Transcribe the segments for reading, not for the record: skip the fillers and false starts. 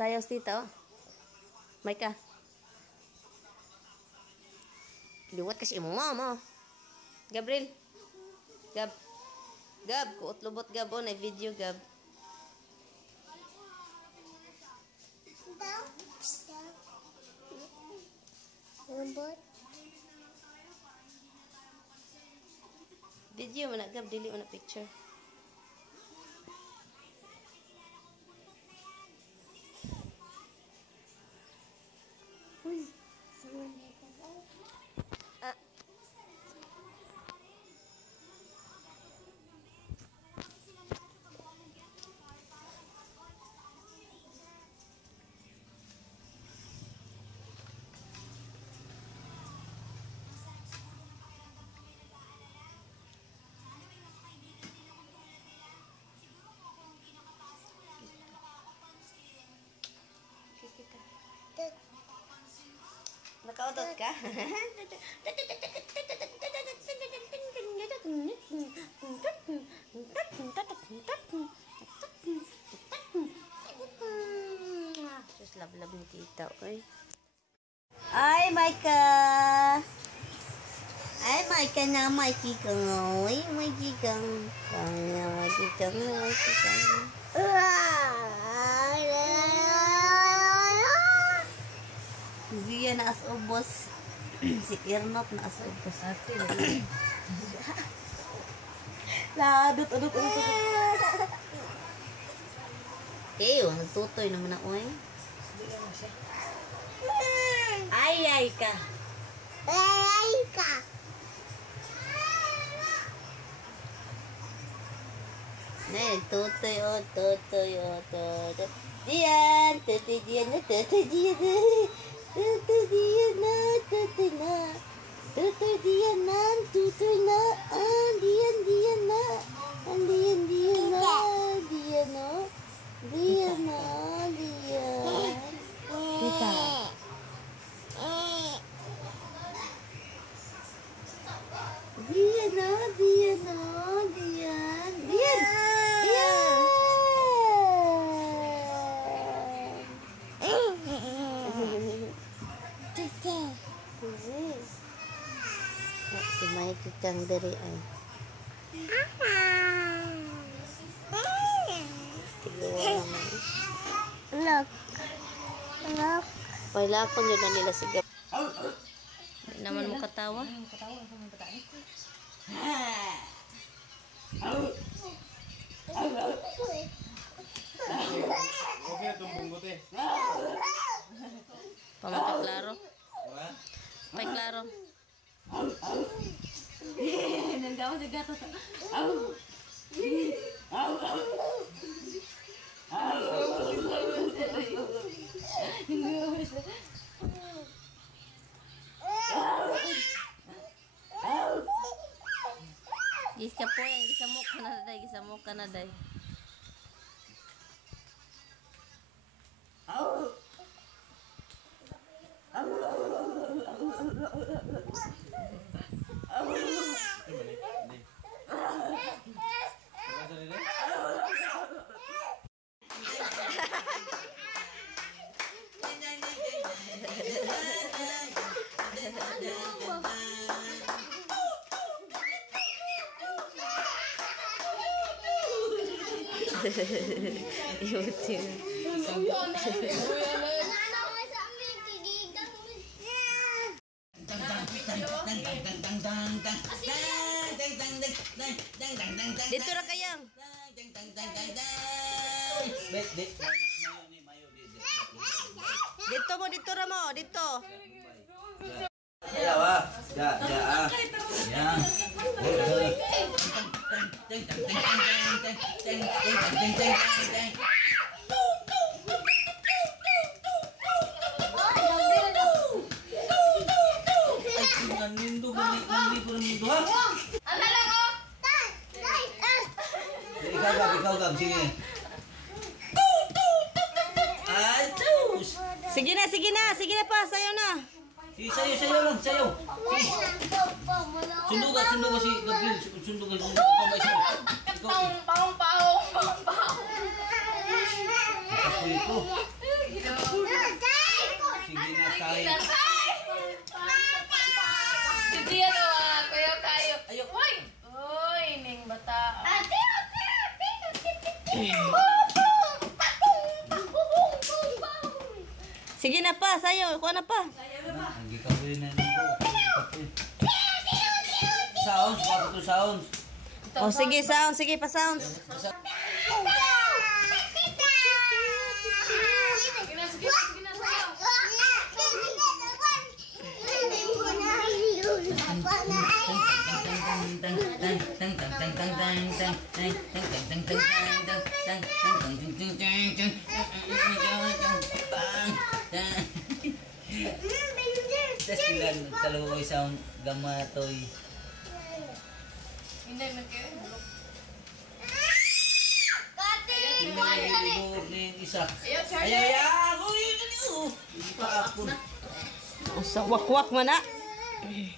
Sayaw si tita, oh. Maika. Liwat kasi imong mama. Gabriel. Gab. Gab, kuot lubot Gab, oh, na video Gab. Lubot. Video mo na Gab, dili mo na picture. Nakautot ka? Just love ni tita, oy. Ay, Maika! Ay, Maika na, Mikey kang, oy. Mikey kang. Mikey kang, Mikey kang. Zia na as-ubos. Si Irnot na as-ubos. Ate. Ladot. Ew, nagtutoy naman ako eh. Ay ka. Ay ka. Tutoy o. Diyan. Tutoy diyan. Si Mikey kang dari ay. Look. Pailakon yun na nila si Gab. Hindi naman mo katawa. Pamakaklaro. Klaro. Nanggawa si gato sa... Gisa po yan, gisamok ka na day. Dito ra kayang. Dito ra mo, dito. Ya wa. Ya. Ikaw gab, sige. Sige na pa, sayo na. Sayo lang. Sundo ka si Gabriel. Sundo ka. Pau. Ito. Sige na pa, sayo. Kuha na pa. Ang gikawin na nito. Sounds, bago to sounds. Oh, sige, sounds. Sige pa, sounds. Tapos bilang talaga isang gamatoy. Ibuhok na yung isa. Ayaw! Uy! Hindi pa ako. Sa wakwak mo na.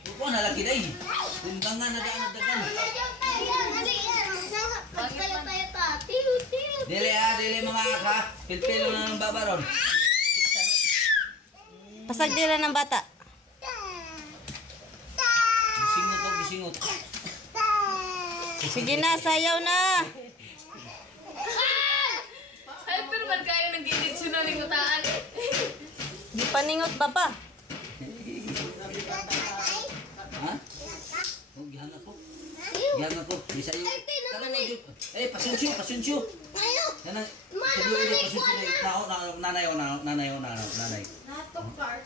Upo na laki day. Timbangan na daan. Dili mga ka. Pilpilo na ng babaron. Pasag dila ng bata. Gisingot. Sige na, sayaw na. Hyper man kayo ng gilid siya ng utaan. Di paningot pa pa. Ha? Oh, gihan ako. Bisa yun. Tara na yun. Pasunsyo. Yan ang tuloy ulit pasunsyo na nanay.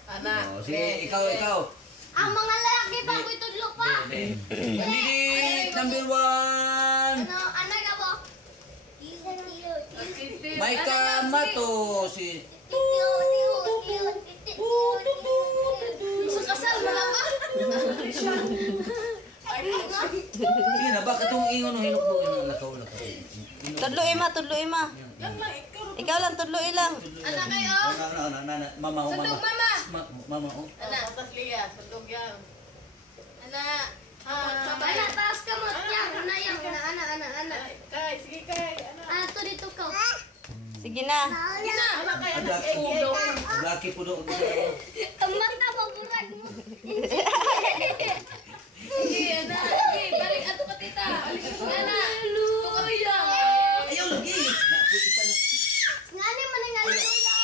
Anak. Oh, sige, ikaw. Ang mga lalaki pa ko itudlo pa. Candidate number 1. Anak ka ba? Maika Mato si Sa kasal mo lang ba? sige na ba katong ingon ng hinukbo lakaw. Tudloy ma. Ikaw lang, tudloy lang. Anak kayo. Mama. Sundog mama. Mama oh. Anak. Tapos liya. Sundog yan. Anak. Anak, taas ka mo. Yan. Anak. Kay. Sige kay. Anak. To dito ka. Sige na. Anak kay. Laki po doon. Kambang ka maburag mo. Sige anak. Sige. Balik ato ka tita. Anak. Hallelujah. Ayaw lagi. Napo isa na. Ngani man ang hallelujah.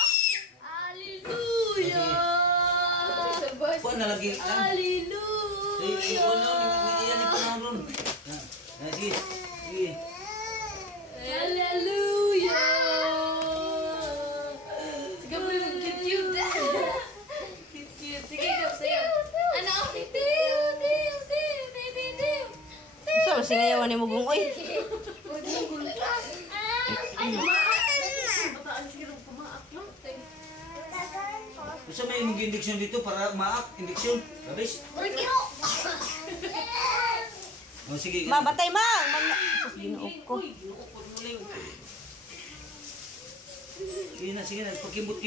Hallelujah. Kuan na lagi. Hallelujah. Iyan ni panahon. Sige. Hallelujah. Sige po yung cute. Cute. Sige ka sa'yo. Anak ako. So, sinayawan ni Mugong. Uy. Gusto may mag-indiksyon dito para maak. Indiksyon. Labis. Oh, sige. Ma, batay ma. Ginuok ko. Sige na. Pakimbot.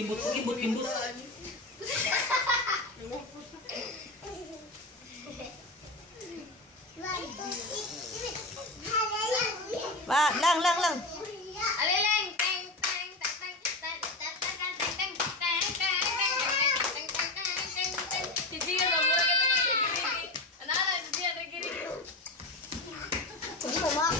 Ma, lang. Alileng. Sige na. Mura ka tayo. Anak. Sige na. Kumak.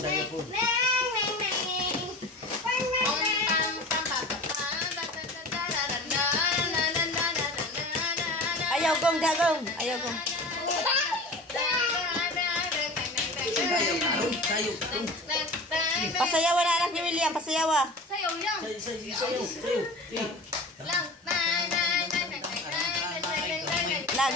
Saya po. Ayaw gong, dagong. Ayaw gong. Tayo. Pasayawa na anak ni William, pasayawa. Sayaw lang. Sayo. Lang. Lag.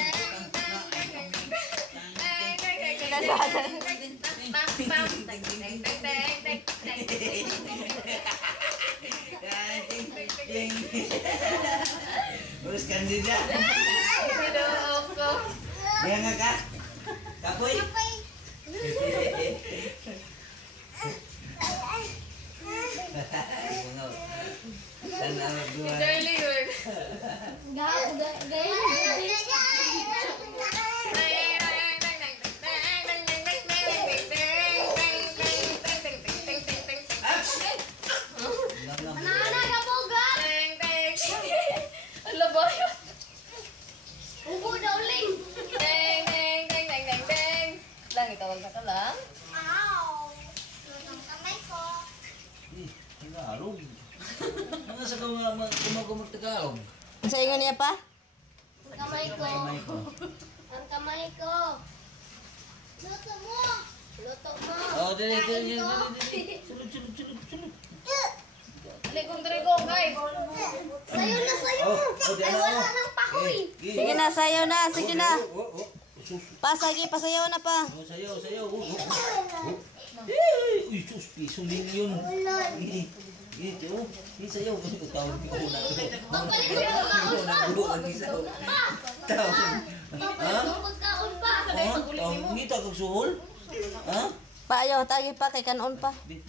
Urus kandida. Pinoof ko. Yan nga ka. Kapoy. Sana dua. Darling, word. Tagalog. Ano sa gumagumag Tagalog? Sa ingon niya pa? Ang kamay ko. Kamay ko. Ang kamay ko. Luto mo. Luto mo. Oh, dali. Kain ko. Sulod. Aligong dragong, guys. Sayo na, sayo. Ay, wala nang pakoy. Sige na, sayaw na. Sige na. Oh. Pasagi, pasayaw na pa. Oh, sayaw. Uy, sus, pisong din yun. Ito, sayaw. Tawag ko na. Papalit mo kaon pa. Nagulo ang isaw. Tawag. Papalit mo kaon pa. Tawag ngita kag suhol? Ha? Paayaw, tagi pa kay kanon pa. Di